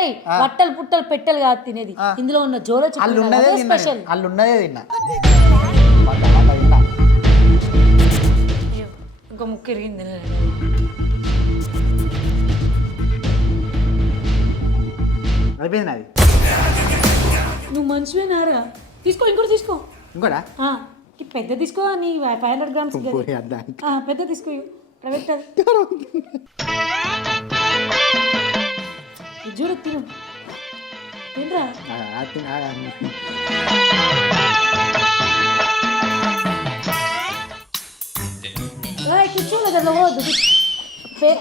అరే బట్టలు పుట్టలు పెట్టెలు కాదు తినేది, ఇందులో ఉన్న జోలో స్పెషల్. అల్లున్నదే తిన్నా. ఇంకో ముక్క ఇరిగింది. అయిపోయింది అది. నువ్వు మంచివేనారా, తీసుకో ఇంకోటి తీసుకో. ఇంకోడా పెద్ద తీసుకో, నీ 500 grams పెద్ద తీసుకో. చూడ తిను తినరా. కూర్చోలేదు అట్లా పోవద్దు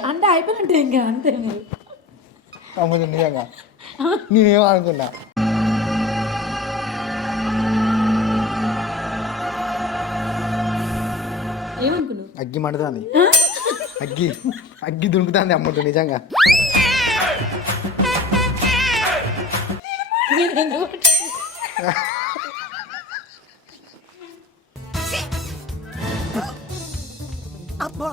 అంటే అయిపోయినట్టు ఇంకా అంతే. మీరు నిజంగా నేనేమో అనుకున్నా. ఏమనుకున్నావు? అగ్గి మండుతుంది, అగ్గి దునుకుతుంది అమ్ముతుంది నిజంగా. అబ్బా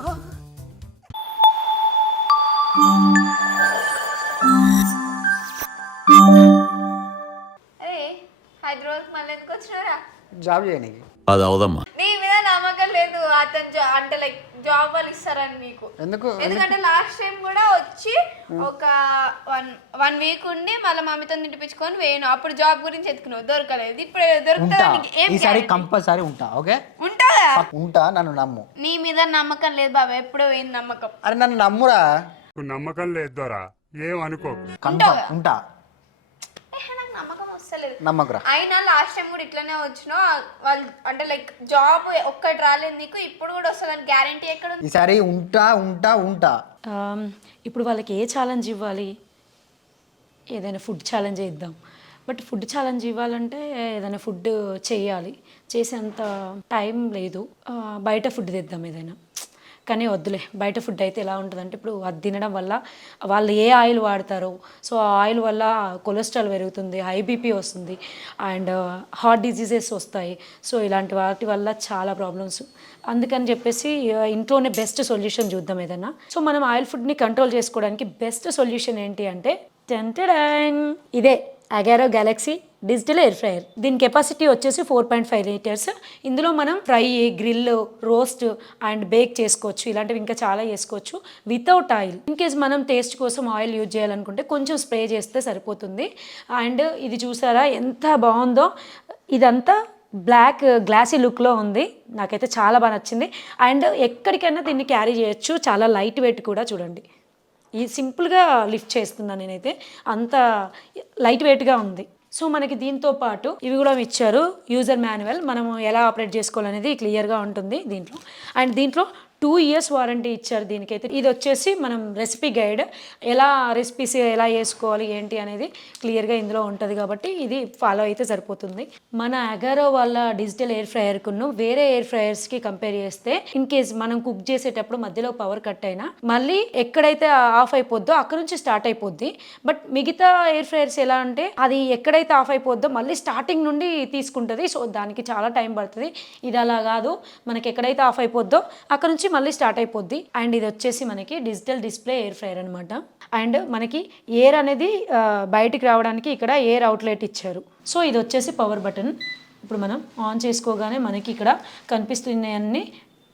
హైదరాబాద్ మళ్ళీ ఎందుకు వచ్చినారా? జాబ్ చేయడానికి. అది అవదమ్మా. నీ మీద నమ్మకం లేదు అతను అంటే లైక్ జాబ్ వాళ్ళు ఇస్తారని నీకు. ఎందుకంటే లాస్ట్ టైం కూడా వచ్చి ఒక వన్ వీక్ ఉండి మళ్ళీ మమ్మీతో తినిపించుకొని వేయను, అప్పుడు జాబ్ గురించి ఎత్తుకున్నావు, దొరకలేదు. ఇప్పుడు దొరుకుతా కంపల్సరీ ఉంటా. ఓకే ఉంటుందా? ఉంటా, నన్ను నమ్ము. నీ మీద నమ్మకం లేదు బాబా, ఎప్పుడో పోయింది నమ్మకం. అరే నన్ను నమ్మురా. నమ్మకం లేదు దొరా, ఏం అనుకో. ఉంటా, నాకు నమ్మకం వస్తలేదు. నమ్మకరా. అయినా లాస్ట్ టైం కూడా ఇట్లానే వచ్చినావు వాళ్ళు అంటే లైక్ జాబ్ ఒక్కటి రాలేదు నీకు, ఇప్పుడు కూడా వస్తుందని గ్యారంటీ ఎక్కడ ఉంది? ఈసారి ఉంటా ఉంటా ఉంటా. ఇప్పుడు వాళ్ళకి ఏ ఛాలెంజ్ ఇవ్వాలి? ఏదైనా ఫుడ్ ఛాలెంజ్ ఇద్దాం. బట్ ఫుడ్ ఛాలెంజ్ ఇవ్వాలంటే ఏదైనా ఫుడ్ చేయాలి, చేసేంత టైం లేదు. బయట ఫుడ్ తెద్దాం ఏదైనా. కానీ వద్దులే, బయట ఫుడ్ అయితే ఎలా ఉంటుందంటే ఇప్పుడు అది తినడం వల్ల వాళ్ళు ఏ ఆయిల్ వాడతారో, సో ఆ ఆయిల్ వల్ల కొలెస్ట్రాల్ పెరుగుతుంది, హై బీపీ వస్తుంది, అండ్ హార్ట్ డిజీజెస్ వస్తాయి. సో ఇలాంటి వాటి వల్ల చాలా ప్రాబ్లమ్స్. అందుకని చెప్పేసి ఇంట్లోనే బెస్ట్ సొల్యూషన్ చూద్దాం ఏదైనా. సో మనం ఆయిల్ ఫుడ్ని కంట్రోల్ చేసుకోవడానికి బెస్ట్ సొల్యూషన్ ఏంటి అంటే ఇదే Agaro Galaxy digital air fryer. దీని కెపాసిటీ వచ్చేసి 4.5 లీటర్స్. ఇందులో మనం fry, grill, roast and bake చేసుకోవచ్చు. ఇలాంటివి ఇంకా చాలా చేసుకోవచ్చు వితౌట్ ఆయిల్. ఇన్ కేస్ మనం టేస్ట్ కోసం ఆయిల్ యూజ్ చేయాలనుకుంటే కొంచెం స్ప్రే చేస్తే సరిపోతుంది. అండ్ ఇది చూసారా ఎంత బాగుందో, ఇదంతా బ్లాక్ గ్లాసీ లుక్లో ఉంది. నాకైతే చాలా బాగా నచ్చింది. అండ్ ఎక్కడికైనా దీన్ని క్యారీ చేయొచ్చు, చాలా లైట్ వెయిట్ కూడా. చూడండి, ఈ సింపుల్గా లిఫ్ట్ చేస్తున్నాను నేనైతే, అంత లైట్ వెయిట్గా ఉంది. సో మనకి దీంతో పాటు ఇవి కూడా ఇచ్చారు, యూజర్ మాన్యువల్, మనము ఎలా ఆపరేట్ చేసుకోవాలనేది క్లియర్గా ఉంటుంది దీంట్లో. అండ్ దీంట్లో 2 years వారంటీ ఇచ్చారు దీనికైతే. ఇది వచ్చేసి మనం రెసిపీ గైడ్, ఎలా రెసిపీస్ ఎలా చేసుకోవాలి ఏంటి అనేది క్లియర్గా ఇందులో ఉంటుంది కాబట్టి ఇది ఫాలో అయితే సరిపోతుంది. మన అగారో వాళ్ళ డిజిటల్ ఎయిర్ ఫ్రైయర్కును వేరే ఎయిర్ ఫ్రైయర్స్కి కంపేర్ చేస్తే ఇన్ కేస్ మనం కుక్ చేసేటప్పుడు మధ్యలో పవర్ కట్ అయినా మళ్ళీ ఎక్కడైతే ఆఫ్ అయిపోద్దో అక్కడ నుంచి స్టార్ట్ అయిపోద్ది. బట్ మిగతా ఎయిర్ ఫ్రైయర్స్ ఎలా అంటే అది ఎక్కడైతే ఆఫ్ అయిపోద్దో మళ్ళీ స్టార్టింగ్ నుండి తీసుకుంటుంది. సో దానికి చాలా టైం పడుతుంది. ఇది అలా కాదు, మనకి ఎక్కడైతే ఆఫ్ అయిపోద్దో అక్కడ నుంచి మళ్ళీ స్టార్ట్ అయిపోద్ది. అండ్ ఇది వచ్చేసి మనకి డిజిటల్ డిస్ప్లే ఎయిర్ ఫ్రైయర్ అనమాట. అండ్ మనకి ఎయిర్ అనేది బయటికి రావడానికి ఇక్కడ ఎయిర్ అవుట్లెట్ ఇచ్చారు. సో ఇది వచ్చేసి పవర్ బటన్. ఇప్పుడు మనం ఆన్ చేసుకోగానే మనకి ఇక్కడ కనిపిస్తున్నాయన్నీ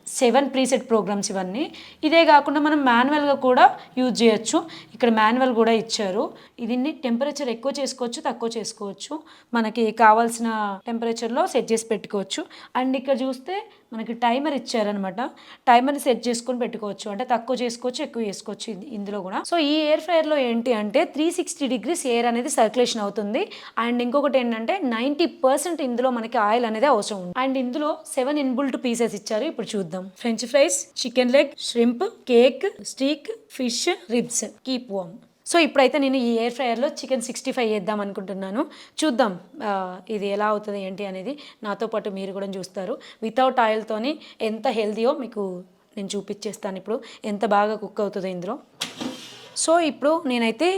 7 ప్రీసెట్ ప్రోగ్రామ్స్ ఇవన్నీ. ఇదే కాకుండా మనం మాన్యువల్గా కూడా యూజ్ చేయొచ్చు. ఇక్కడ మాన్యువల్ కూడా ఇచ్చారు. దీన్ని టెంపరేచర్ ఎక్కువ చేసుకోవచ్చు, తక్కువ చేసుకోవచ్చు, మనకి కావాల్సిన టెంపరేచర్లో సెట్ చేసి పెట్టుకోవచ్చు. అండ్ ఇక్కడ చూస్తే మనకి టైమర్ ఇచ్చారనమాట. టైమర్ని సెట్ చేసుకొని పెట్టుకోవచ్చు, అంటే తక్కువ చేసుకోవచ్చు, ఎక్కువ చేసుకోవచ్చు ఇందులో కూడా. సో ఈ ఎయిర్ ఫ్రైయర్లో ఏంటి అంటే 360 degrees ఎయిర్ అనేది సర్క్యులేషన్ అవుతుంది. అండ్ ఇంకొకటి ఏంటంటే 90% ఇందులో మనకి ఆయిల్ అనేది అవసరం ఉంది. అండ్ ఇందులో 7 ఇన్బుల్ట్ పీసెస్ ఇచ్చారు. ఇప్పుడు చూద్దాం. French fries, chicken leg, shrimp, cake, steak, fish, ribs, keep warm. So ఇప్పుడైతే నేను ఈ ఎయిర్ ఫ్రైయర్లో చికెన్ 65 చేద్దాం అనుకుంటున్నాను. చూద్దాం ఇది ఎలా అవుతుంది ఏంటి అనేది. నాతో పాటు మీరు కూడా చూస్తారు. వితౌట్ ఆయిల్తోని ఎంత హెల్తీయో మీకు నేను చూపించేస్తాను ఇప్పుడు, ఎంత బాగా కుక్ అవుతుందో ఇందులో. సో ఇప్పుడు నేనైతే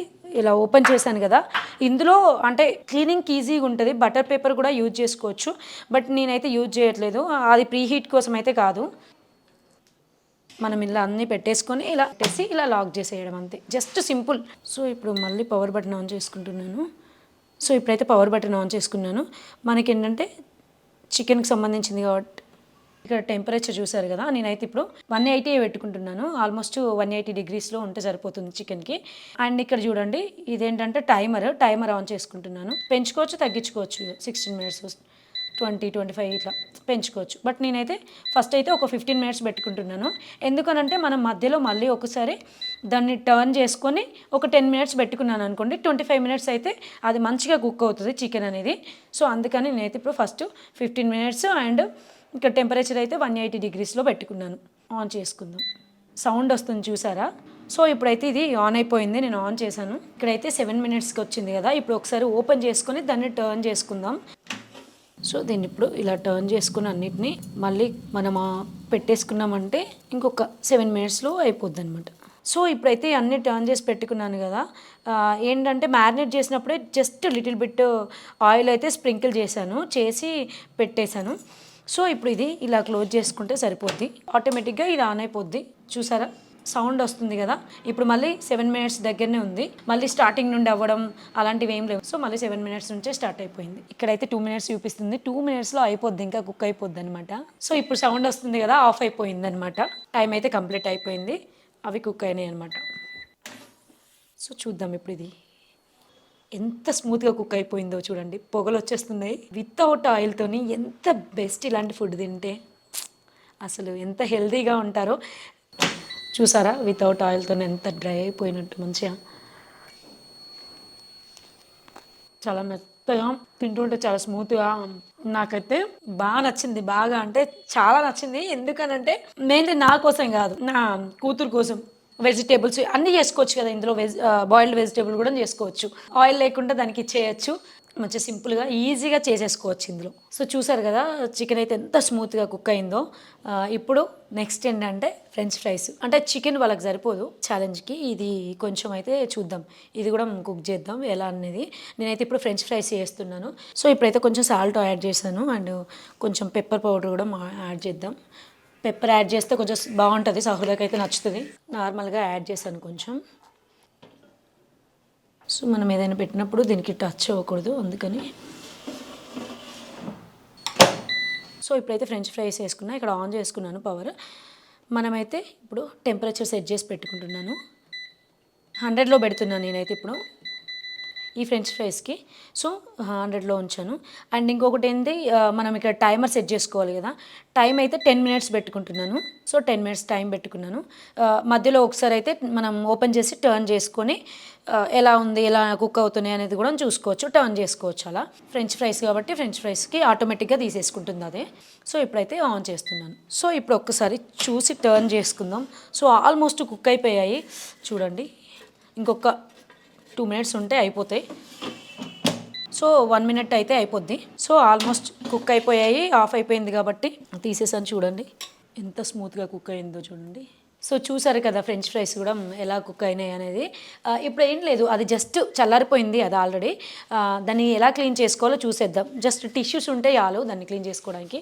ఇలా ఓపెన్ చేశాను కదా, ఇందులో అంటే క్లీనింగ్కి ఈజీగా ఉంటుంది. బటర్ పేపర్ కూడా యూజ్ చేసుకోవచ్చు, బట్ నేనైతే యూజ్ చేయట్లేదు. అది ప్రీ హీట్ కోసం అయితే కాదు. మనం ఇలా అన్నీ పెట్టేసుకొని ఇలా పెట్టేసి ఇలా లాక్ చేసేయడం అంతే, జస్ట్ సింపుల్. సో ఇప్పుడు మళ్ళీ పవర్ బటన్ ఆన్ చేసుకుంటున్నాను. సో ఇప్పుడైతే పవర్ బటన్ ఆన్ చేసుకున్నాను. మనకి ఏంటంటే చికెన్కి సంబంధించింది కాబట్టి ఇక్కడ టెంపరేచర్ చూసారు కదా, నేనైతే ఇప్పుడు 180 పెట్టుకుంటున్నాను. ఆల్మోస్ట్ 180 డిగ్రీస్లో ఉంటే సరిపోతుంది చికెన్కి. అండ్ ఇక్కడ చూడండి, ఇదేంటంటే టైమర్ ఆన్ చేసుకుంటున్నాను. పెంచుకోవచ్చు, తగ్గించుకోవచ్చు. 16 మినిట్స్, 20, 25 ఇట్లా పెంచుకోవచ్చు. బట్ నేనైతే ఫస్ట్ అయితే ఒక 15 మినిట్స్ పెట్టుకుంటున్నాను. ఎందుకనంటే మనం మధ్యలో మళ్ళీ ఒకసారి దాన్ని టర్న్ చేసుకొని ఒక 10 మినిట్స్ పెట్టుకున్నాను అనుకోండి, 25 మినిట్స్ అయితే అది మంచిగా కుక్ అవుతుంది చికెన్ అనేది. సో అందుకని నేనైతే ఇప్పుడు ఫస్ట్ 15 మినిట్స్ అండ్ ఇక్కడ టెంపరేచర్ అయితే 180 డిగ్రీస్లో పెట్టుకున్నాను. ఆన్ చేసుకుందాం. సౌండ్ వస్తుంది చూసారా. సో ఇప్పుడైతే ఇది ఆన్ అయిపోయింది, నేను ఆన్ చేశాను. ఇక్కడైతే 7 మినిట్స్కి వచ్చింది కదా. ఇప్పుడు ఒకసారి ఓపెన్ చేసుకొని దాన్ని టర్న్ చేసుకుందాం. సో దీన్ని ఇప్పుడు ఇలా టర్న్ చేసుకుని అన్నిటినీ మళ్ళీ మనం పెట్టేసుకున్నామంటే ఇంకొక 7 మినిట్స్లో అయిపోద్ది అనమాట. సో ఇప్పుడైతే అన్నీ టర్న్ చేసి పెట్టుకున్నాను కదా. ఏంటంటే మ్యారినేట్ చేసినప్పుడే జస్ట్ లిటిల్ బిట్ ఆయిల్ అయితే స్ప్రింకిల్ చేసి పెట్టేశాను. సో ఇప్పుడు ఇది ఇలా క్లోజ్ చేసుకుంటే సరిపోద్ది, ఆటోమేటిక్గా ఇది ఆన్ అయిపోద్ది. చూసారా సౌండ్ వస్తుంది కదా. ఇప్పుడు మళ్ళీ 7 మినిట్స్ దగ్గరనే ఉంది, మళ్ళీ స్టార్టింగ్ నుండి అవ్వడం అలాంటివి ఏం లేవు. సో మళ్ళీ 7 మినిట్స్ నుంచే స్టార్ట్ అయిపోయింది. ఇక్కడైతే 2 మినిట్స్ చూపిస్తుంది, 2 మినిట్స్లో అయిపోద్ది, ఇంకా కుక్ అయిపోద్ది అనమాట. సో ఇప్పుడు సౌండ్ వస్తుంది కదా, ఆఫ్ అయిపోయింది అనమాట. టైం అయితే కంప్లీట్ అయిపోయింది, అవి కుక్ అయినాయి అనమాట. సో చూద్దాం ఇప్పుడు ఇది ఎంత స్మూత్గా కుక్ అయిపోయిందో చూడండి. పొగలు వచ్చేస్తున్నాయి. వితౌట్ ఆయిల్తోని ఎంత బెస్ట్ ఇలాంటి ఫుడ్ తింటే, అసలు ఎంత హెల్తీగా ఉంటారో చూసారా. వితౌట్ ఆయిల్తో ఎంత డ్రై అయిపోయినట్టు మంచిగా చాలా మెత్తగా, తింటుంటే చాలా స్మూత్గా. నాకైతే బాగా నచ్చింది, బాగా అంటే చాలా నచ్చింది. ఎందుకనంటే మెయిన్లీ నా కోసం కాదు, నా కూతురు కోసం. వెజిటేబుల్స్ అన్నీ చేసుకోవచ్చు కదా ఇందులో, బాయిల్డ్ వెజిటేబుల్ కూడా చేసుకోవచ్చు. ఆయిల్ లేకుండా దానికి చేయొచ్చు, మంచిగా సింపుల్గా ఈజీగా చేసేసుకోవచ్చు ఇందులో. సో చూసారు కదా చికెన్ అయితే ఎంత స్మూత్గా కుక్ అయిందో. ఇప్పుడు నెక్స్ట్ ఏంటంటే ఫ్రెంచ్ ఫ్రైస్. అంటే చికెన్ వాళ్ళకి సరిపోదు ఛాలెంజ్కి, ఇది కొంచెం అయితే చూద్దాం, ఇది కూడా కుక్ చేద్దాం ఎలా అనేది. నేనైతే ఇప్పుడు ఫ్రెంచ్ ఫ్రైస్ చేస్తున్నాను. సో ఇప్పుడైతే కొంచెం సాల్ట్ యాడ్ చేశాను అండ్ కొంచెం పెప్పర్ పౌడర్ కూడా యాడ్ చేద్దాం. పెప్పర్ యాడ్ చేస్తే కొంచెం బాగుంటుంది, సహులకి అయితే నచ్చుతుంది. నార్మల్గా యాడ్ చేశాను కొంచెం. సో మనం ఏదైనా పెట్టినప్పుడు దీనికి టచ్ అవ్వకూడదు, అందుకని. సో ఇప్పుడైతే ఫ్రెంచ్ ఫ్రైస్ వేసుకున్నా, ఇక్కడ ఆన్ చేసుకున్నాను పవర్. మనమైతే ఇప్పుడు టెంపరేచర్ సెట్ చేసి పెట్టుకుంటున్నాను. 100లో పెడుతున్నాను నేనైతే ఇప్పుడు ఈ ఫ్రెంచ్ ఫ్రైస్కి. సో 100లో ఉంచాను. అండ్ ఇంకొకటి ఏంటి, మనం ఇక్కడ టైమర్ సెట్ చేసుకోవాలి కదా. టైం అయితే 10 మినిట్స్ పెట్టుకుంటున్నాను. సో 10 మినిట్స్ టైం పెట్టుకున్నాను. మధ్యలో ఒకసారి అయితే మనం ఓపెన్ చేసి టర్న్ చేసుకొని ఎలా ఉంది, ఎలా కుక్ అవుతున్నాయి అనేది కూడా చూసుకోవచ్చు, టర్న్ చేసుకోవచ్చు. అలా ఫ్రెంచ్ ఫ్రైస్ కాబట్టి ఫ్రెంచ్ ఫ్రైస్కి ఆటోమేటిక్గా తీసేసుకుంటుంది అదే. సో ఇప్పుడైతే ఆన్ చేస్తున్నాను. సో ఇప్పుడు ఒక్కసారి చూసి టర్న్ చేసుకుందాం. సో ఆల్మోస్ట్ కుక్ అయిపోయాయి చూడండి. ఇంకొక 2 మినిట్స్ ఉంటే అయిపోతాయి. సో 1 మినిట్ అయితే అయిపోద్ది. సో ఆల్మోస్ట్ కుక్ అయిపోయాయి, ఆఫ్ అయిపోయింది కాబట్టి తీసేసాను. చూడండి ఎంత స్మూత్గా కుక్ అయిందో చూడండి. సో చూసారు కదా ఫ్రెంచ్ ఫ్రైస్ కూడా ఎలా కుక్ అయినాయి అనేది. ఇప్పుడు ఏం లేదు, అది జస్ట్ చల్లారిపోయింది అది ఆల్రెడీ. దాన్ని ఎలా క్లీన్ చేసుకోవాలో చూసేద్దాం. జస్ట్ టిష్యూస్ ఉంటే చాలు దాన్ని క్లీన్ చేసుకోవడానికి.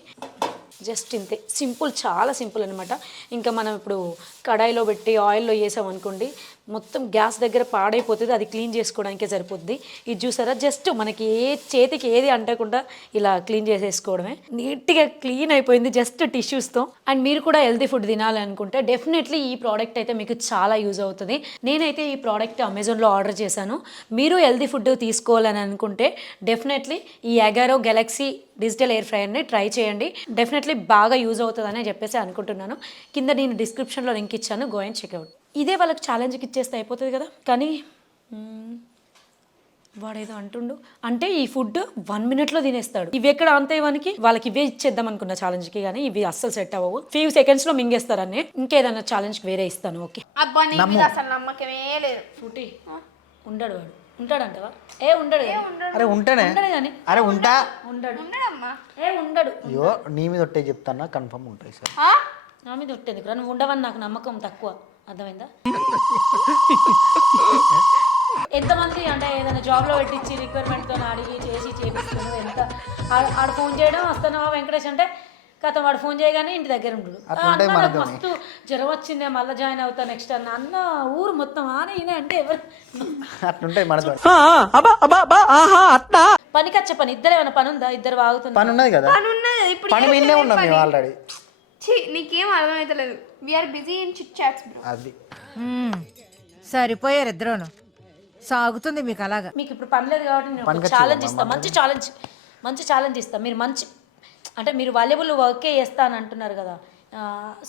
జస్ట్ ఇంతే, సింపుల్, చాలా సింపుల్ అనమాట. ఇంకా మనం ఇప్పుడు కడాయిలో పెట్టి ఆయిల్లో వేసామనుకోండి, మొత్తం గ్యాస్ దగ్గర పాడైపోతుంది, అది క్లీన్ చేసుకోవడానికే సరిపోద్ది. ఇది చూసారా, జస్ట్ మనకి చేతికి ఏది అంటకుండా ఇలా క్లీన్ చేసేసుకోవడమే. నీట్గా క్లీన్ అయిపోయింది జస్ట్ టిష్యూస్తో. అండ్ మీరు కూడా హెల్తీ ఫుడ్ తినాలనుకుంటే డెఫినెట్లీ ఈ ప్రోడక్ట్ అయితే మీకు చాలా యూజ్ అవుతుంది. నేనైతే ఈ ప్రోడక్ట్ అమెజాన్లో ఆర్డర్ చేశాను. మీరు హెల్తీ ఫుడ్ తీసుకోవాలని అనుకుంటే డెఫినెట్లీ ఈ అగారో గెలాక్సీ డిజిటల్ ఎయిర్ ఫ్రైయర్ని ట్రై చేయండి. డెఫినెట్లీ బాగా యూజ్ అవుతుందని చెప్పేసి అనుకుంటున్నాను. కింద నేను డిస్క్రిప్షన్లో లింక్ ఇచ్చాను, గో అండ్ చెక్అవుట్. ఇదే వాళ్ళకి ఛాలెంజ్కి ఇచ్చేస్తే అయిపోతుంది కదా. కానీ వాడేదో అంటుండు, అంటే ఈ ఫుడ్ 1 మినిట్లో తినేస్తాడు. ఇవి ఎక్కడ అంతే వాళ్ళకి ఇవే ఇచ్చేద్దాం అనుకున్న ఛాలెంజ్కి, కానీ ఇవి అస్సలు సెట్ అవ్వవు. 5 సెకండ్స్లో మింగేస్తారని. ఇంకేదన్నా ఛాలెంజ్కి వేరే ఇస్తాను. ఓకే అబ్బా నీ మీద అసలు నమ్మకమే లేదు. ఫుటీ ఉండడు, వాడు ఉంటాడంటవా? ఉండడు. అరే ఉంటానే, కానీ అరే ఉంటా, ఉండడు. ఉండడమ్మా, ఉండడు. అయ్యో నీ మీద ఒట్టే చెప్తానా, కన్ఫర్మ్ ఉంటాయి సార్. నా మీద ఒట్టేది కదా, నువ్వు ఉండవని నాకు నమ్మకం తక్కువ, అర్థమైందా? ఎంతమంది అంటే ఏదైనా జాబ్లో పెట్టించి రిక్వైర్మెంట్తో అడిగి చేసి చేపిస్తున్నావు, ఎంత ఆడ ఫోన్ చేయడం, వస్తున్నావా వెంకటేష్ అంటే కథ వాడు ఫోన్ చేయగానే ఇంటి దగ్గర ఉండడు అట్లుంటాయి అన్న నాకు మనతోని. మస్తు జ్వరం వచ్చింది మళ్ళీ జాయిన్ అవుతా నెక్స్ట్ అన్న ఊరు మొత్తం ఆనే ఈయన అంటే ఎవరు అట్లుంటాయి మనతో. పనికొచ్చే పని ఇద్దరు ఏమైనా పని ఉందా ఇద్దరు వాగుతున్నారు పని ఉన్నది కదా, పని ఉన్నది ఇప్పుడు పని మీదే ఉన్నాం మేము ఆల్రెడీ. నీకేం అర్థమవుతలేదు we are busy in chit chats bro. అది సరిపోయారు ఇద్దరును సాగుతుంది మీకు అలాగా. మీకు ఇప్పుడు పని లేదు కాబట్టి నేను ఒక ఛాలెంజ్ ఇస్తాను మంచి ఛాలెంజ్ ఇస్తాను మీరు మంచి అంటే మీరు వాల్యుబుల్ వర్కే చేస్తా అని అంటున్నారు కదా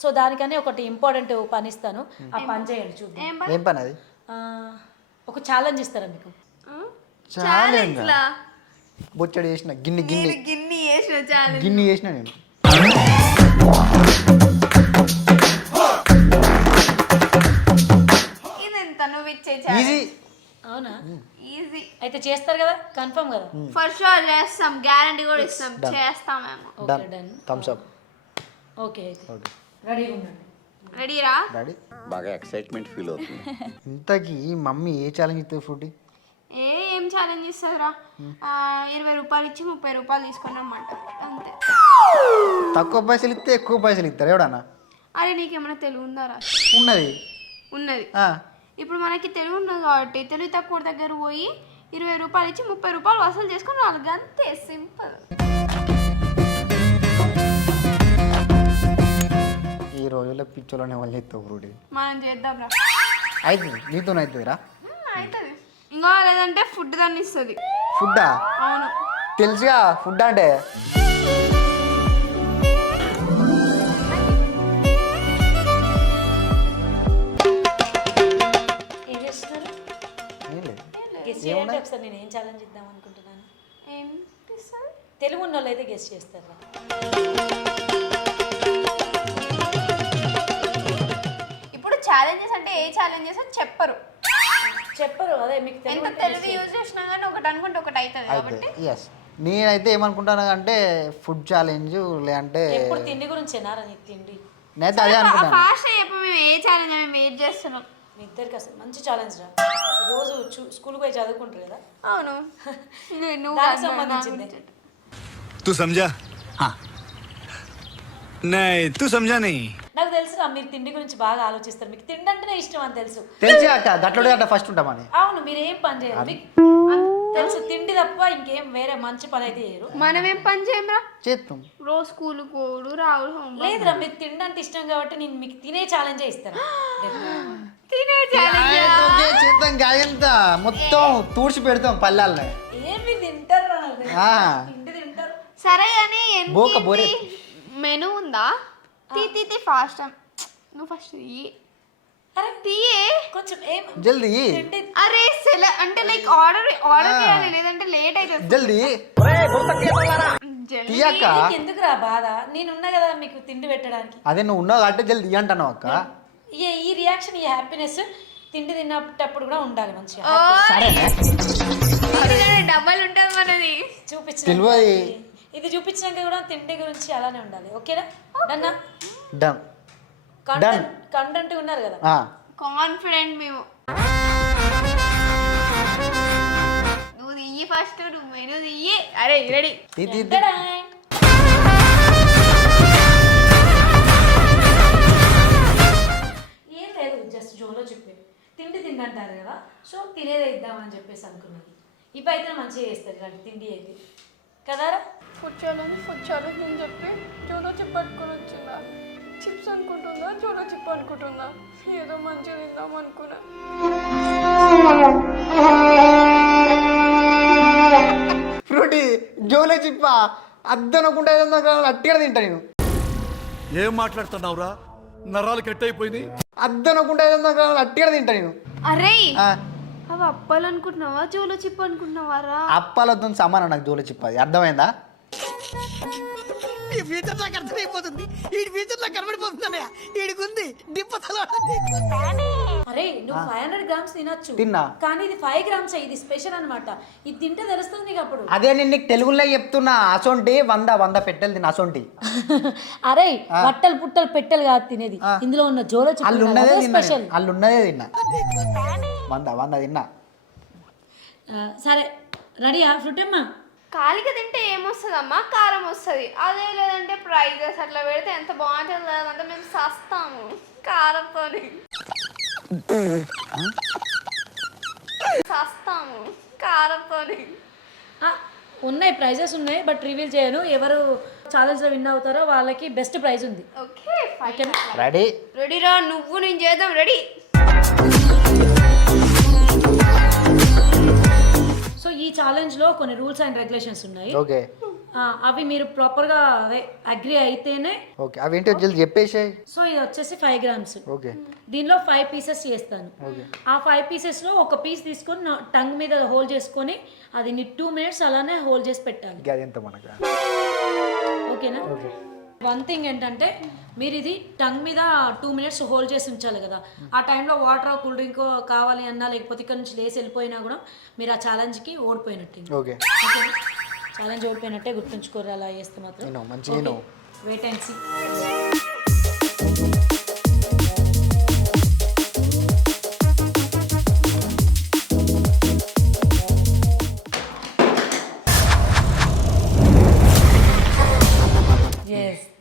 సో దానికని ఒకటి ఇంపార్టెంట్ పని ఇస్తాను ఆ పని చేయండి చూద్దాం ఏం పని అది? ఆ, ఒక ఛాలెంజ్ ఇస్తారా మీకు ఛాలెంజ్ బొచ్చడి చేసిన గిన్ని గిన్ని గిన్ని చేసిన ఛాలెంజ్ గిన్ని చేసిన నేను. ఇదెంత నువ్వు ఇచ్చే ఈజీ. అవునా ఈజీ అయితే చేస్తారు కదా కన్ఫర్మ్ కదా ఫర్ షూర్ చేస్తాం గ్యారంటీ కూడా ఇస్తాం చేస్తాం మేము. Okay done thumbs up. Okay అయితే రెడీగా ఉండండి రెడీరా డాడీ బాగా ఎక్సైట్మెంట్ ఫీల్ అవుతుంది. ఇంతకీ మమ్మీ ఏ ఛాలెంజ్ ఇస్తుంది ఫ్రూటీ? ఏం ఛాలెంజ్ ఇస్తుందిరా 20 రూపాయలు ఇచ్చి 30 రూపాయలు తీసుకొని రమ్మంట అంతే. తక్కువ పైసలు ఇస్తే ఎక్కువ పైసలు ఇస్తారు ఎవడన్నా? అరే నీకేమైనా తెలుగు ఉందారా? ఉన్నది. ఉన్నది. ఆ, ఇప్పుడు మనకి తెలుగు ఉన్నది కాబట్టి తెలుగు తక్కువ దగ్గర పోయి 20 రూపాయలు ఇచ్చి 30 రూపాయలు వసూలు చేసుకొని వాళ్ళకి అంతే సింపుల్. ఈ రోజుల్లో పిచ్చోళ్ళని వాళ్ళు చెప్తావు ఫ్రూటీ. మనం చేద్దాంరా. అవుతుంది నీతో అవుతుందిరా. అవుతుంది. ఇంకా లేదంటే ఫుడ్ దాన్ని ఇస్తుంది. ఫుడ్డా? అవును తెలుసుగా ఫుడ్ అంటే. ఏం చేస్తున్నారు ఏం లేదు. గెస్ట్ చేయండి ఒకసారి నేను ఏం ఛాలెంజ్ ఇద్దాం అనుకుంటున్నాను ఏం ఇస్తుంది? తెలుగు ఉన్న వాళ్ళు అయితే గెస్ట్ చేస్తారు ఇప్పుడు ఛాలెంజెస్ అంటే ఏ ఛాలెంజెస్ అని చెప్పరు. చెప్పరు అదే మీకు ఎంత తెలుగు తెలుగు యూజ్ చేసినా కానీ ఒకటి అనుకుంటే ఒకటి అవుతుంది కాబట్టి అయితే ఎస్ నేనైతే ఏమనుకుంటాను అంటే ఫుడ్ ఛాలెంజ్ లేదంటే ఎప్పుడు తిండి గురించి ఎనారా నీకు తిండి నేనైతే అదే అనుకున్నాను. ఫాస్ట్ చెప్పు మేము ఏ ఛాలెంజ్ మేము వెయిట్ చేస్తున్నాం. మీ ఇద్దరికి అసలు మంచి ఛాలెంజ్ రా రోజు స్కూల్కి పోయి చదువుకుంటారు కదా అవును నువ్వు దానికి సంబంధించింది तू समझा? हाँ नहीं तू समझा नहीं. నాకు తెలుసురా మీరు తిండి గురించి బాగా ఆలోచిస్తారు మీకు తిండి అంటేనే ఇష్టం అని తెలుసు తెలిసి అట్ట గట్లడే అట్ట ఫస్ట్ ఉంటామని. అవును మీరు ఏం పని చేయరు మీకు తెలుసు తిండి తప్ప ఇంకేం వేరే మంచి పని అయితే చేయరు మనం ఏం పని చేయమరా? చేస్తాం. రోజు స్కూల్ పోడు రావుడు హోంవర్క్ లేదురా మీకు తిండి అంటే ఇష్టం కాబట్టి నేను మీకు తినే ఛాలెంజే ఇస్తాను తినే ఛాలెంజ్. చేద్దాం గాయంత మొత్తం తూడ్చి పెడతాం పల్లెల్ని. ఏమి తింటారు ఆ. తిండి తింటారు సరే అని బోక బోరే. మెనూ ఉందా? తీ ఫాస్ట్ నువ్వు ఫస్ట్ అరే తీయే కొంచెం ఏం జల్దీ తిండి అరే అంటే లైక్ ఆర్డర్ చేయాలి లేదంటే లేట్ అవుతుంది. జల్దీ జల్దీ. తీయక్క. నీకు ఎందుకురా బాధ నేనున్నా కదా మీకు తిండి పెట్టడానికి అదే నువ్వు ఉన్నావు కాబట్టి జల్దీ అంటున్నావు అక్క. ఈ రియాక్షన్ ఈ హ్యాపీనెస్ తిండి తిన్నప్పుడు కూడా ఉండాలి మంచిగా డబ్బులు ఉంటుంది మనది. చూపించిన తెలియదు. ఇది చూపించినాక కూడా తిండి గురించి అలానే ఉండాలి ఓకేనా డన్నా డన్. కంటెంట్ ఉన్నారు కదా కాన్ఫిడెంట్ మేము. నువ్వు తీయి ఫస్ట్ నువ్వు మెనూ తీయి. అరే రెడీ. Ta-da! ఏం లేదు జస్ట్ జోలో చెప్పే తిండి తిండంటారు కదా సో తినేదే ఇద్దామని చెప్పేసి అనుకున్నాను ఇవి అయితే మంచిగా చేస్తారు కానీ తిండి అయితే కదారా ఫుడ్ ఛాలెంజ్ అని చెప్పి జోలో చిప్ పట్టుకొని వచ్చిందా? చిప్స్ అనుకుంటుందా జోలో చిప్ అనుకుంటుందా? ఏదో మంచిగా తిందాం అనుకున్నా. ఫ్రూటీ జోలే చిప్ప అద్దనకుండా అట్టిగా తింటా నేను. ఏం మాట్లాడుతున్నావురా? నరాలు కట్ అయిపోయింది. అద్దనకుండా అట్టిగా తింటా నేను. అరే అవి అప్పాలు అనుకుంటున్నావా జోలో చిప్ అనుకుంటున్నావా రా? అప్పాలతో సమానం నాకు జోలే చిప్ప. అది అర్థమైందా? ఈ ఫ్యూచర్ నాకు అర్థమైపోతుంది. ఈ ఫ్యూచర్ నాకు కనబడిపోతుందనే ఈడికుంది దిప్పతల. అరే నువ్వు 500 grams తినొచ్చు తిన్నా. కానీ ఇది 5 grams ఇది స్పెషల్ అన్నమాట ఇది తింటే తెలుస్తుంది నీకు అప్పుడు అదే నేను నీకు తెలుగులో చెప్తున్నా. అసొంటి 100 పెట్టెలు తిన్న అసొంటి. అరే బట్టలు పుట్టలు పెట్టెలు కాదు తినేది ఇందులో ఉన్న జోలో వాళ్ళు ఉన్నదే తిన్నా. స్పెషల్ వాళ్ళు ఉన్నదే తిన్నా. 100 తిన్నా. సరే రెడీయా ఫ్రూట్ అమ్మా ఖాళీగా తింటే ఏమొస్తుందమ్మా, కారం వస్తుంది. అదే లేదంటే ప్రైజెస్ అట్లా పెడితే ఎంత బాగుంటుంది అంటే మేము సస్తాము కారంతో. సస్తాము కారంతో. ఉన్నాయి, ప్రైజెస్ ఉన్నాయి, బట్ రివీల్ చేయను. ఎవరు ఛాలెంజ్లో విన్ అవుతారో వాళ్ళకి బెస్ట్ ప్రైజ్ ఉంది. Okay fine. రెడీ రెడీరా, నువ్వు నేను చేద్దాం. రెడీ. సో ఈ ఛాలెంజ్లో కొన్ని రూల్స్ అండ్ రెగ్యులేషన్స్ ఉన్నాయి. ఓకే అవి మీరు ప్రాపర్గా అగ్రి అయితేనే. ఓకే అవేంటో జల్ది చెప్పేసాయి. సో ఇది వచ్చేసి 5 grams. ఓకే దీనిలో 5 pieces చేస్తాను. ఆ 5 piecesలో ఒక పీస్ తీసుకొని నా టంగ్ మీద హోల్డ్ చేసుకొని అది 2 minutes అలానే హోల్డ్ చేసి పెట్టాలి. అది ఎంత మనకు ఓకేనా? వన్ థింగ్ ఏంటంటే మీరు ఇది టంగ్ మీద 2 minutes హోల్డ్ చేసి ఉంచాలి కదా. ఆ టైంలో వాటర్ కూల్ డ్రింక్ కావాలి అన్నా లేకపోతే ఇక్కడ నుంచి లేసి వెళ్ళిపోయినా కూడా మీరు ఆ ఛాలెంజ్కి ఓడిపోయినట్టు. ఓకే ఛాలెంజ్ ఓడిపోయినట్టే గుర్తుంచుకోరు అలా చేస్తే మాత్రం. మంచిగా వెయిట్ అండ్ సీ.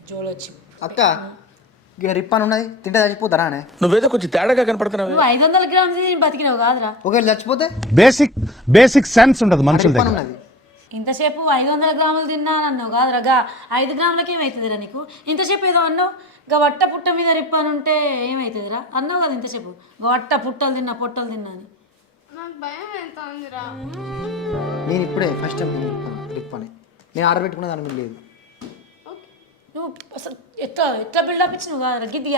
జోలొచ్చి అక్క ఇక రిప్పాన్ ఉన్నది తింటే చచ్చిపోతారా అనే. నువ్వేదో కొంచెం తేడాగా కనపడుతున్నావు. నువ్వు 500 grams బతికినావు కాదురా. ఒకవేళ చచ్చిపోతే బేసిక్ సెన్స్ ఉండదు మనుషుల రిప్పాన్ దగ్గర. ఉన్నది. ఇంతసేపు 500 grams తిన్నాను అన్నావు కాదురా. 5 grams ఏమవుతుందిరా నీకు? ఇంతసేపు ఏదో అన్నావు గా వట్ట పుట్ట మీద రిప్పానుంటే ఏమవుతుందిరా అన్నావు కదా ఇంతసేపు. వట్ట పుట్టలు తిన్నా పొట్టలు తిన్నా అని. నాకు భయం ఎంత ఉందిరా. నేను ఇప్పుడే ఫస్ట్ టైం రిప్పాని నేను ఆర్డర్ పెట్టుకున్న దాని మీద లేదు. నువ్వు అసలు ఎట్లా బిల్డప్ ఇచ్చినావు కాదురా. గిద్ది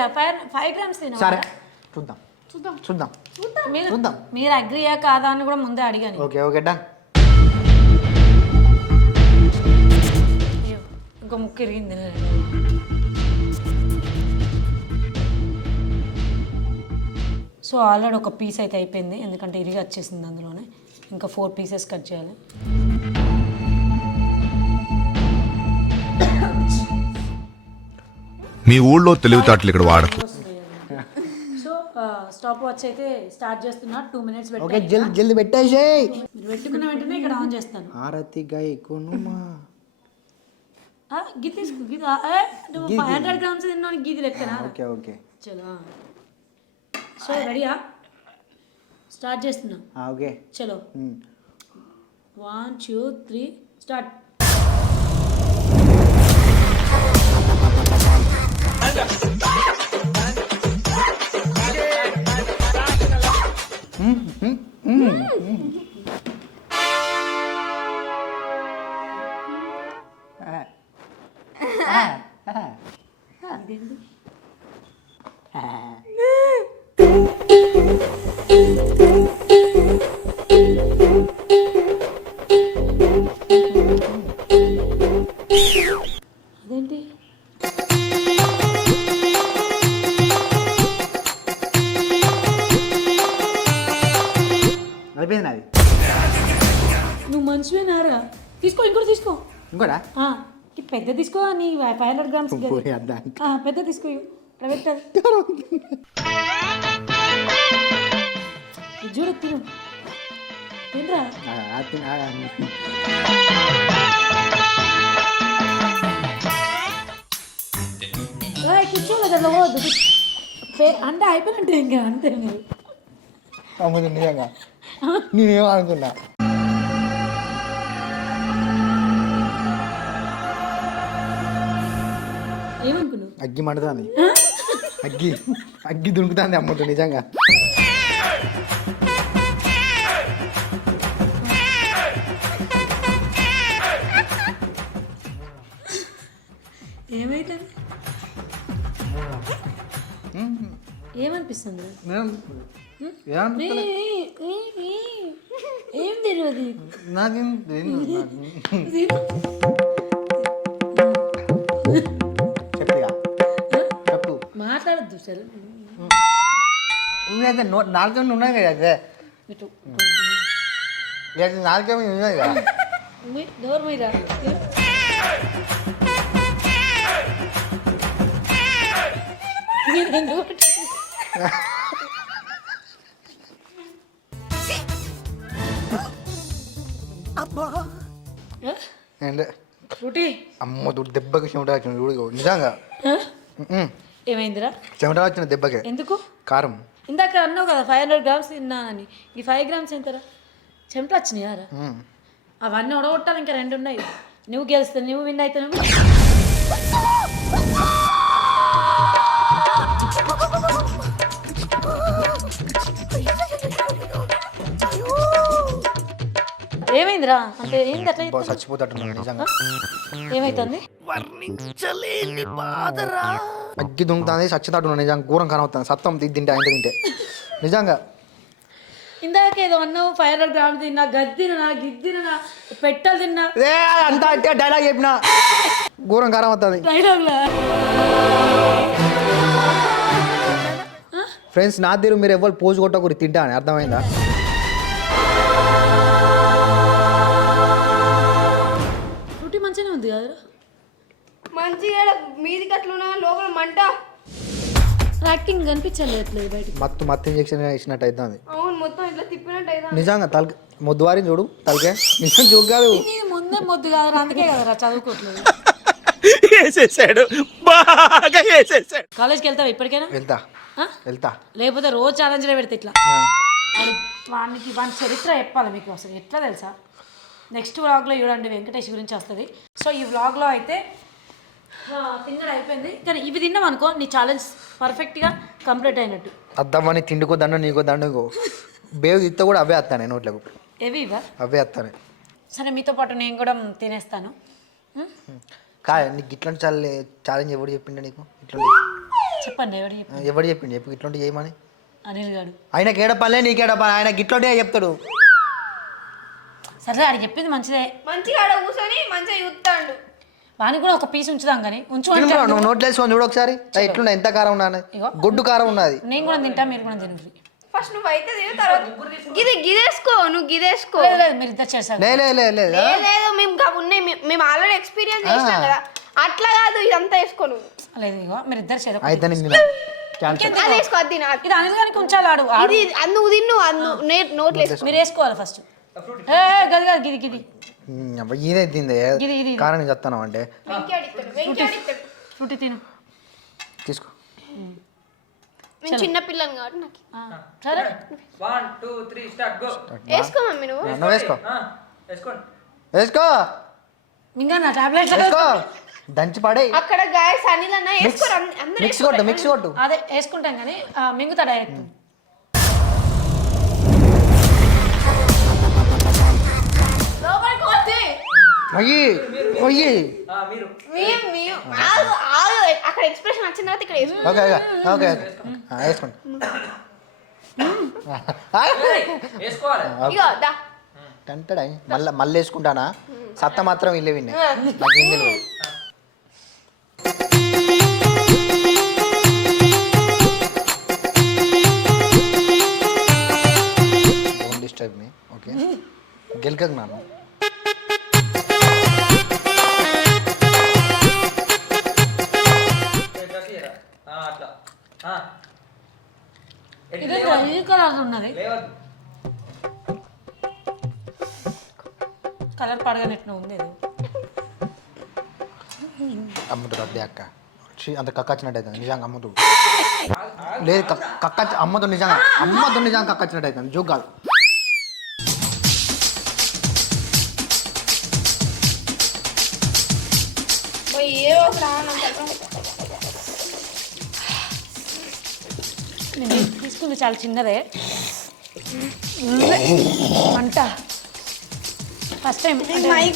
5 grams తిన్నావు. సరే చూద్దాం చూద్దాం చూద్దాం. మీరు అగ్రియా కాదా అని కూడా ముందే అడిగాను. Okay okay done. ఇంకో ముక్కు ఇరిగింది. సో ఆల్రెడీ ఒక పీస్ అయితే అయిపోయింది ఎందుకంటే ఇరిగి వచ్చేసింది అందులోనే. ఇంకా 4 pieces కట్ చేయాలి. మీ ఊళ్ళో తెలివితేటలు ఇక్కడ వాడకు. సో స్టాప్ వాచ్ అయితే స్టార్ట్ చేస్తున్నా. 2 minutes ఓకే జల్ది జల్ది పెట్టేసేయ్. మీరు పెట్టుకున్న వెంటనే ఇక్కడ ఆన్ చేస్తాను. ఆరతి గాయ కొనుమా. గీత తీసుకో. గీత నువ్వు 500 grams తిన్నావు గీత లెక్కనా? ఓకే ఓకే చలో. సో రెడీయా? స్టార్ట్ చేస్తున్నా. ఓకే చలో 1 2 3 స్టార్ట్. అదేంటి? అయిపోయింది నాది. నువ్వు మంచివేనారా? తీసుకో ఇంకోటి తీసుకో. ఇంకోడా పెద్ద తీసుకో. నీ 500 grams అద్దా పెద్ద తీసుకో. పెట్టాలి చూడు తిను తినరా. కూర్చోలేదు అట్లా పోవద్దు. అంటే అయిపోయినట్టే ఇంకా అంతే. మీరు అమ్ముతుంది నిజంగా నేనేమో అనుకున్నా. ఏమనుకున్నావు? అగ్గి మండుతుంది. అగ్గి అగ్గి దునుకుతుంది అమ్ముతుంది నిజంగా. ఏమైతుంది? ఏమనిపిస్తుంది? ఏం తెలియదు నాకేం చెప్పిగా చెప్పు. మాట్లాడద్దు సార్. నాలుగేమో ఉన్నాయి కదా అదే. ఇటు నాలుగేమో ఉన్నాయి కదా. డోర్ మీద ఏంటే ఫ్రూటీ అమ్మ దుడ్డు దెబ్బకి చెమట వచ్చింది చూడు ఇగో, నిజంగా ఏమైందిరా? చెమట వచ్చిన దెబ్బకే ఎందుకు? కారం. ఇందాక అన్నావు కదా 500 గ్రామ్స్ తిన్నానని. ఈ 5 గ్రామ్స్ ఎంతరా? చెమటలు వచ్చినాయారా? అవన్నీ ఒడగొట్టాలి, ఇంకా 2 ఉన్నాయి. నువ్వు గెలుస్తావు, నువ్వు విన్ అవుతావు. ఏమైందిరా? అంటే ఏంది అట్లా? చచ్చిపోతాడు నిజంగా. ఏమైతుంది? వర్ణించలేని బాధరా. అగ్గి దుంకుతుంది, చచ్చితాడు నిజంగా. ఘోరం కనవుతుంది సత్తం తింటే ఆయన తింటే నిజంగా. ఇందాక ఏదో అన్నావు 500 గ్రాములు తిన్నా, గద్దినా గిద్దినా పెట్టలు తిన్నా. అంతా అంటే డైలాగ్ చెప్పిన ఘోరం కారం అవుతుంది. డైలాగ్లా? ఫ్రెండ్స్ నా తీరు మీరు ఎవరు పోజు కొట్టకూరి తింటా అని అర్థమైందా? ఫ్రూటీ మంచిగానే ఉంది కదా? మంచిగా మీది కట్లున్నా లోపల మంట. యాక్టింగ్ కనిపించలేదు బయటికి. మత్తు ఇంజక్షన్ ఇచ్చినట్టు అవుతుంది. అవును, మొత్తం ఇట్లా తిప్పినట్టు అయితే నిజంగా తలక మొద్దువారి చూడు తలకే నిజం జోక్ కాదు. ముందే మొద్దు కాదు, అందుకే కదరా చదువుకోవట్లేదు. వేసేసాడు, బాగా వేసేసాడు. కాలేజ్కి వెళ్తావా ఇప్పటికైనా? వెళ్తా. లేకపోతే రోజు ఛాలెంజ్లో పెడితే ఇట్లా వానికి చరిత్ర చెప్పాలి మీకు. అసలు ఎట్లా తెలుసా? నెక్స్ట్ వ్లాగ్లో చూడండి, వెంకటేష్ గురించి వస్తుంది. సో ఈ వ్లాగ్లో అయితే తిన్నది అయిపోయింది, కానీ ఇవి తిన్నాం అనుకో నీ ఛాలెంజ్ పర్ఫెక్ట్గా కంప్లీట్ అయినట్టు. అద్దమ్మని తిండికో దండ నీకో దండకో బేవు తిత్త కూడా అవే వస్తాను నోట్లకు. ఏవి ఇవా? అవే వస్తాను. సరే మీతో పాటు నేను కూడా తినేస్తాను. నీకు ఇట్లాంటి ఛాలెంజ్ ఎవడు చెప్పిండే నీకు? ఇట్లా చెప్పండి ఎవడు చెప్పిండు చెప్పు ఇట్లాంటి చేయమని? అనిల్ గారు. ఆయనకి ఏడపలే నీకేడపలే, ఆయన గిట్లోనే చెప్తాడు. సరే అది చెప్పింది మంచిదే. మంచిగా ఆడ కూర్చొని మంచిగా చూస్తాడు. వానికి కూడా ఒక పీస్ ఉంచుదాం కానీ నువ్వు నోట్లో వేసుకొని చూడు ఒకసారి ఎట్లున్నా, ఎంత కారం ఉన్నది, గొడ్డు కారం ఉన్నది. నేను కూడా తింటా, మీరు కూడా తినండి. ఫస్ట్ నువ్వు అయితే తిను, తర్వాత గిదేసుకో, నువ్వు గిదేసుకో. మీరు ఇద్దరు చేస్తారు. లేదు మేము ఉన్నాయి, మేము ఆల్రెడీ ఎక్స్పీరియన్స్ చేసినాం కదా. అట్లా కాదు, ఇదంతా వేసుకో నువ్వు. లేదు ఇగో మీరు ఇద్దరు చేయాలి. అయితే అది వేసుకో, అది తిన. ఇది అనిల్ గారికి ఉంచాలి. ఆడు ఇది నువ్వు తిన్ను, నోట్లు వేసుకో. మీరు వేసుకోవాలి ఫస్ట్. గది కాదు గిది గిది ఇదే తిందే కారం చెప్తాను అంటే. ఫ్రూటీ తిను తీసుకో. నేను చిన్న పిల్లని కాబట్టి నాకు. సరే 1 2 3 స్టార్ట్ గో. వేసుకో మమ్మీ, నువ్వు వేసుకో వేసుకోండి. వేసుకో ఇంకా నా టాబ్లెట్స్ వేసుకో దంచి పడే. అక్కడ గాయస్ అనిల్ అన్న వేసుకో, అందరూ మిక్స్ కొట్టు. అదే వేసుకుంటాం కానీ మింగుతా డైరెక్ట్. మీరు అక్కడ ఎక్స్ప్రెషన్ వచ్చిన తర్వాత ఇక్కడ వేసుకో. ఓకే వేసుకోండి. వేసుకోవాలి. ఇగో దా. టంటడా మళ్ళీ వేసుకుంటానా? సత్త మాత్రం ఇల్లే విన్నే, నాకేం తెలియదు. Don't disturb me, okay? గెలకకు నాను. అట్లా ఇది కలర్ ఉన్నది, కలర్ పడగానెట్టు ఉంది. అమ్ముతాడు అదే అక్క, అంత కక్కచ్చినట్టు అవుతుంది నిజంగా. అమ్ముతాడు లేదు అమ్మతో నిజంగా కక్కచ్చినట్టు అవుతుంది, జోక్ కాదు. నేను తీసుకుంది చాలా చిన్నదే అంట. ఫస్ట్ టైం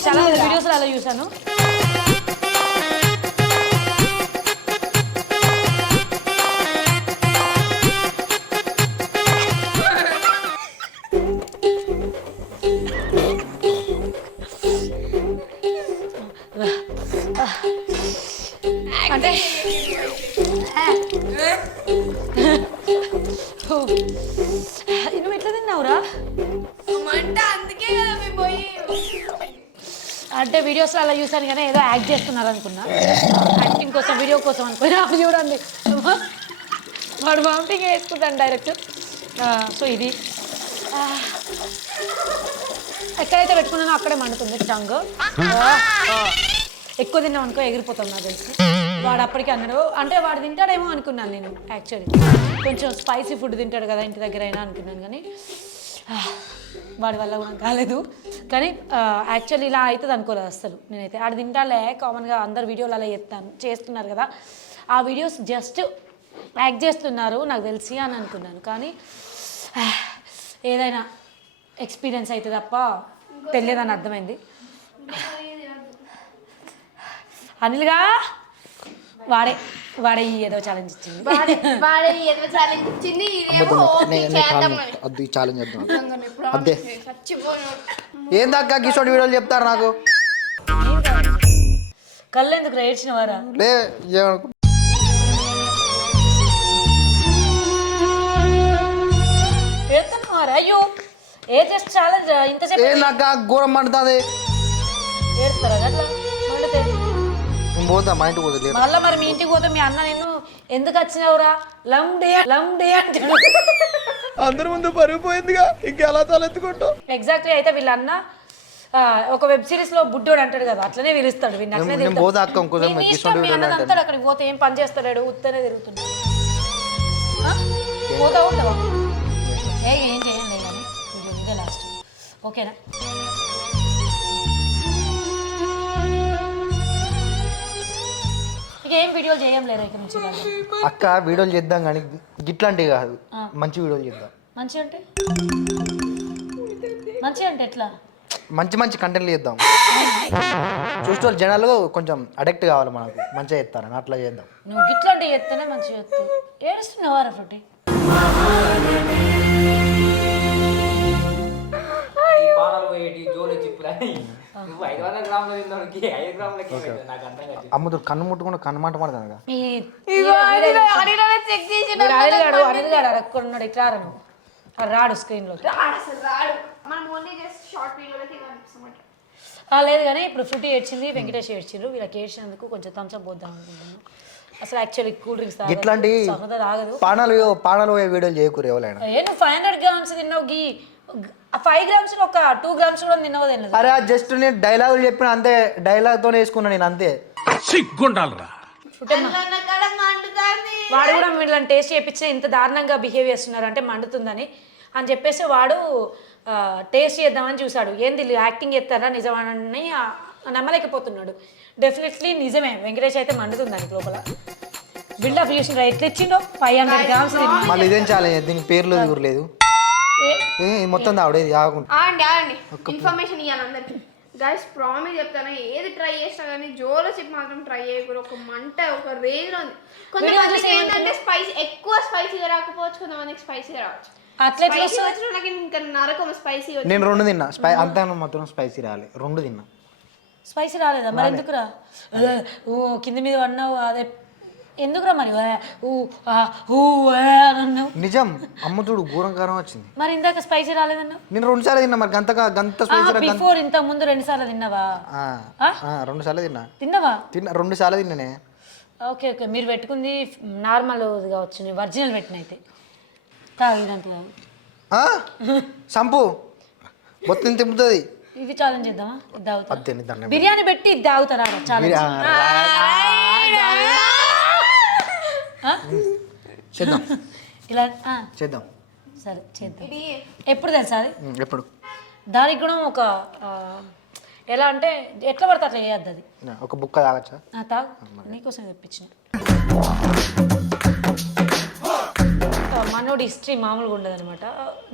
చాలా వీడియోస్లో అలా చూసాను. అంటే నువ్వు ఎట్లా తిన్నావురా? అందుకే కదా మేము పోయి అంటే వీడియోస్లో అలా చూసాను కానీ ఏదో యాక్ట్ చేస్తున్నారు అనుకున్నా, యాక్టింగ్ కోసం వీడియో కోసం అనుకున్నా. అప్పుడు చూడండి వాడు వామిటింగ్ వేసుకుంటాను డైరెక్ట్. సో ఇది ఎక్కడైతే పెట్టుకున్నానో అక్కడే మండుతుంది టంగ్. ఎక్కువ తిన్నాం అనుకో ఎగిరిపోతాం నాకు తెలిసి. వాడు అప్పటికి అన్నాడు, అంటే వాడు తింటాడేమో అనుకున్నాను నేను యాక్చువల్లీ. కొంచెం స్పైసీ ఫుడ్ తింటాడు కదా ఇంటి దగ్గర అయినా అనుకున్నాను, కానీ వాడి వల్ల కూడా కాలేదు. కానీ యాక్చువల్లీ ఇలా అవుతుంది అనుకోలేదు అసలు నేనైతే. ఆడు తింటాలే కామన్గా అందరు వీడియోలు అలా చేస్తున్నారు కదా, ఆ వీడియోస్ జస్ట్ యాక్ట్ చేస్తున్నారు నాకు తెలిసి అని అనుకున్నాను. కానీ ఏదైనా ఎక్స్పీరియన్స్ అయితే తప్ప తెలియదని అర్థమైంది. అనిల్గా వాడే ఏదో ఛాలెంజ్ ఇచ్చింది. అది ఛాలెంజ్ చేద్దాం. అదే ఏందక్క కిషోర్ వీడియోలు చెప్తారు నాకు. కళ్ళు ఎందుకు ఏడ్చిన వారా? లే ఏడుతున్నావారా? అయ్యో ఏ జస్ట్ ఛాలెంజ్ ఇంతసేపు ఏందక్క ఘోరం మండుతుంది. ఏడుతారా అట్లా మండితే? పోతా మా ఇంటికి పోతా. మళ్ళీ మరి మీ ఇంటికి పోతే మీ అన్న నిన్ను ఎందుకు వచ్చినావురా లండే అంటాడు. అందరి ముందు పరుగు ఇంకెలా తలెత్తుకుంటావు. ఎగ్జాక్ట్లీ. అయితే వీళ్ళ అన్న ఒక వెబ్ సిరీస్ లో బుడ్డోడు అంటాడు కదా, అట్లనే పిలుస్తాడు వీడిని. అట్లనే పోతా అక్క ఇంకోసం అంటాడు. అక్కడికి పోతే ఏం పని చేస్తాడు, ఉత్తనే తిరుగుతున్నాడు. పోతా ఉంటావా? ఏం చేయండి కానీ ఇదే లాస్ట్. ఓకేనా? ఇక ఏం వీడియోలు చేయం లేరు ఇక్కడ నుంచి. అక్క వీడియోలు చేద్దాం కానీ గిట్లాంటివి కాదు, మంచి వీడియోలు చేద్దాం. మంచి అంటే ఎట్లా? మంచి మంచి కంటెంట్లు చేద్దాం. చూస్తే జనాలు కొంచెం అడిక్ట్ కావాలి మనకు, మంచిగా చేస్తారని అట్లా చేద్దాం. నువ్వు గిట్లాంటివి చేస్తేనే మంచిగా చేస్తావు. ఏడుస్తున్నావారా ఫ్రూటీ? అమ్మతో కన్ను ముట్టుకుంటే కన్ను మాట పడతాను కదా. అనిల్ గాడు అక్కడ ఇట్లా రాడు స్క్రీన్ లో. లేదు కానీ ఇప్పుడు ఫ్రూటీ ఏడ్చింది, వెంకటేష్ ఏడ్చిండ్రు. వీళ్ళకి ఏడ్చినందుకు కొంచెం థమ్స్అప్ పోద్దాం అనుకుంటున్నాను. అసలు యాక్చువల్లీ కూల్ డ్రింక్స్ ఇట్లాంటి తాగదు. పానాలు వీడియోలు చేయకూరు ఎవరైనా. నువ్వు 500 grams తిన్నావు, 5 grams ఒక 2 grams కూడా తిన్నావు. తినదు. అరే జస్ట్ నేను డైలాగులు చెప్పిన అంతే, డైలాగ్ తోనే వేసుకున్నా నేను అంతే. వాడు కూడా వీళ్ళని టేస్ట్ చేయించిన ఇంత దారుణంగా బిహేవ్ చేస్తున్నారు అంటే మండుతుందని అని చెప్పేసి వాడు టేస్ట్ చేద్దామని చూశాడు. ఏంది యాక్టింగ్ చేస్తారా నిజమని నమ్మలేకపోతున్నాడు. డెఫినెట్లీ నిజమే, వెంకటేష్ అయితే మండుతుందని లోపల. బిల్డప్ చూసిన ఎట్లా ఇచ్చిండో 500 grams. మళ్ళీ ఇదేం ఛాలెంజ్, దీనికి పేర్లు ఊరలేదు మొత్తం ఆవిడేది ఆగండి ఇన్ఫర్మేషన్ ఇవ్వాలి అందరికి. గైస్ ప్రామిస్ చెప్తాను, ఏది ట్రై చేసినా కానీ జోలో చెప్పి మాత్రం ట్రై చేయకూడదు. ఒక మంట ఒక రేంజ్ లో ఉంది. కొంతమందికి ఏంటంటే స్పైసీ ఎక్కువ స్పైసీగా రాకపోవచ్చు, కొంతమందికి స్పైసీగా రావచ్చు. అట్లా ఇంకా నరకం స్పైసీ. నేను 2 తిన్నా, అంతా మాత్రం స్పైసీ రాలే. 2 తిన్నా, స్పైసీ రాలేదా? మరి ఎందుకురా కింద మీద అన్నావు? అదే ఎందుకురా మరి అన్నావు? నిజం అమ్మ చూడు ఘోరం కారం వచ్చింది. మరి ఇందాక స్పైసీ రాలేదన్నావు? నేను 2 సార్లు తిన్నా, మరి గంత స్పైసీ. బిఫోర్ ఇంత ముందు 2 సార్లు తిన్నావా? 2 సార్లు తిన్నావా? 2 సార్లు తిన్నానే. ఓకే మీరు పెట్టుకుంది నార్మల్ కావచ్చు, నేను ఒరిజినల్ పెట్టిన. అయితే తాగిదంటే సంపు మొత్తం తిప్పుతుంది. ఇవి ఛాలెంజ్ చేద్దామా? బిర్యానీ పెట్టి ఇది తాగుతారా? ఛాలెంజ్ చేద్దాం, ఇలా చేద్దాం. సరే చేద్దాం. ఎప్పుడు తెలుసా అది? ఎప్పుడు? దానికి కూడా ఒక ఎలా అంటే ఎట్లా పడితే అట్లా చేయొద్దు. అది ఒక బుక్క తాగచ్చా? తాగు, నీకోసం తెప్పించిన. మనోడి హిస్టరీ మామూలుగా ఉండదు అనమాట.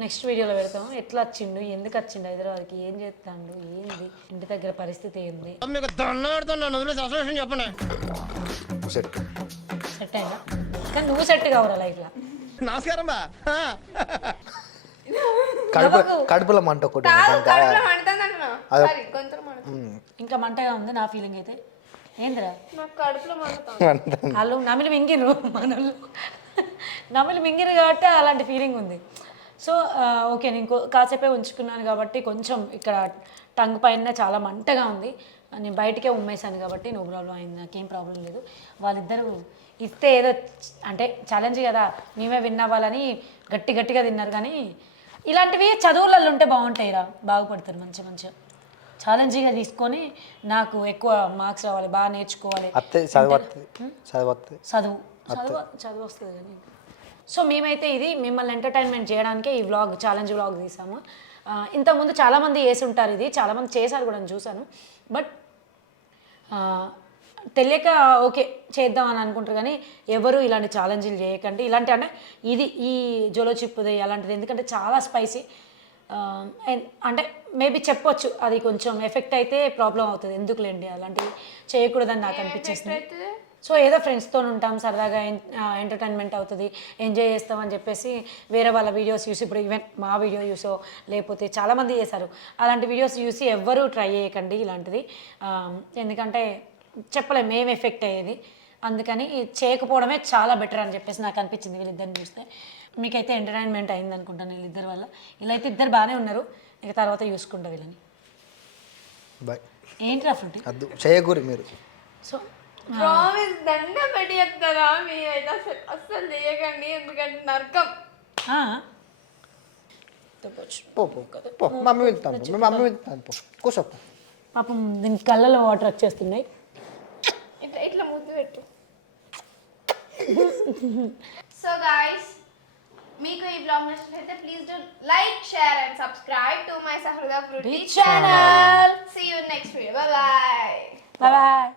నెక్స్ట్ వీడియోలో పెడతాం. ఎట్లా వచ్చిండు, ఎందుకు వచ్చిండు హైదరాబాద్కి, ఏం చేస్తాడు, ఏంది ఇంటి దగ్గర పరిస్థితి ఏంది. సెట్ అయిందా? కానీ నువ్వు సెట్ కావరా లైఫ్లో. కడుపులో మంట ఒకటి ఇంకా మంటగా ఉంది నా ఫీలింగ్ అయితే. ఏందిరా వాళ్ళు నమిలి మింగిరు, మనోళ్ళు నమిలి మింగిరు కాబట్టి అలాంటి ఫీలింగ్ ఉంది. సో ఓకే, నేను కాసేపే ఉంచుకున్నాను కాబట్టి కొంచెం ఇక్కడ టంగ్ పైన చాలా మంటగా ఉంది. నేను బయటకే ఉమ్మేశాను కాబట్టి నో ప్రాబ్లం అయింది, నాకేం ప్రాబ్లం లేదు. వాళ్ళిద్దరూ ఇస్తే ఏదో అంటే ఛాలెంజ్ కదా, మేమే విన్ అవ్వాలని గట్టిగా తిన్నారు. కానీ ఇలాంటివి చదువులలో ఉంటే బాగుంటాయిరా, బాగుపడతారు మంచిగా ఛాలెంజింగ్గా తీసుకొని నాకు ఎక్కువ మార్క్స్ రావాలి, బాగా నేర్చుకోవాలి, చదువు వస్తుంది కానీ. సో మేమైతే ఇది మిమ్మల్ని ఎంటర్టైన్మెంట్ చేయడానికే ఈ వ్లాగ్ ఛాలెంజ్ వ్లాగ్ తీసాము. ఇంతకుముందు చాలామంది వేసి ఉంటారు, ఇది చాలామంది చేశారు కూడా నేను చూశాను. బట్ తెలియక ఓకే చేద్దాం అని అనుకుంటారు కానీ ఎవరు ఇలాంటి ఛాలెంజ్లు చేయకండి. ఇలాంటి అంటే ఇది ఈ జోలో చిప్పుది అలాంటిది, ఎందుకంటే చాలా స్పైసీ. అంటే మేబీ చెప్పొచ్చు అది కొంచెం ఎఫెక్ట్ అయితే ప్రాబ్లం అవుతుంది, ఎందుకులేండి అలాంటివి చేయకూడదని నాకు అనిపించేస్తుంది. సో ఏదో ఫ్రెండ్స్తో ఉంటాం, సరదాగా ఎంటర్టైన్మెంట్ అవుతుంది, ఎంజాయ్ చేస్తామని చెప్పేసి వేరే వాళ్ళ వీడియోస్ చూసి, ఇప్పుడు ఈవెన్ మా వీడియో చూసో లేకపోతే చాలామంది చేశారు, అలాంటి వీడియోస్ చూసి ఎవ్వరూ ట్రై చేయకండి ఇలాంటిది. ఎందుకంటే చెప్పలేము ఏం ఎఫెక్ట్ అయ్యేది, అందుకని చేయకపోవడమే చాలా బెటర్ అని చెప్పేసి నాకు అనిపించింది వీళ్ళిద్దరిని చూస్తే. మీకైతే ఎంటర్టైన్మెంట్ అయింది అనుకుంటాను వీళ్ళిద్దరి వల్ల. ఇలా అయితే ఇద్దరు బాగానే ఉన్నారు, ఇక తర్వాత చూసుకుంటా వీళ్ళని. బాయ్. ఏంటి రా ఫ్రూటీ చేయకూరి మీరు. సో ప్రామిస్ దండ పెట్టి చెప్తారా మీరైతే అస్సలు చేయకండి, ఎందుకంటే నరకం. పో మమ్మీ వెళ్తాను, మీ మమ్మీ వెళ్తాను, పో కూర్చో. పాపం దీనికి కళ్ళలో వాటర్ వచ్చేస్తున్నాయి. ఇట్లా ఇట్లా ముద్దు పెట్టు. సో గైస్, మీకు ఈ బ్లాగ్ నచ్చినట్లయితే please do like, share and subscribe to my Sahruda fruity channel. See you next video. Bye bye. Bye.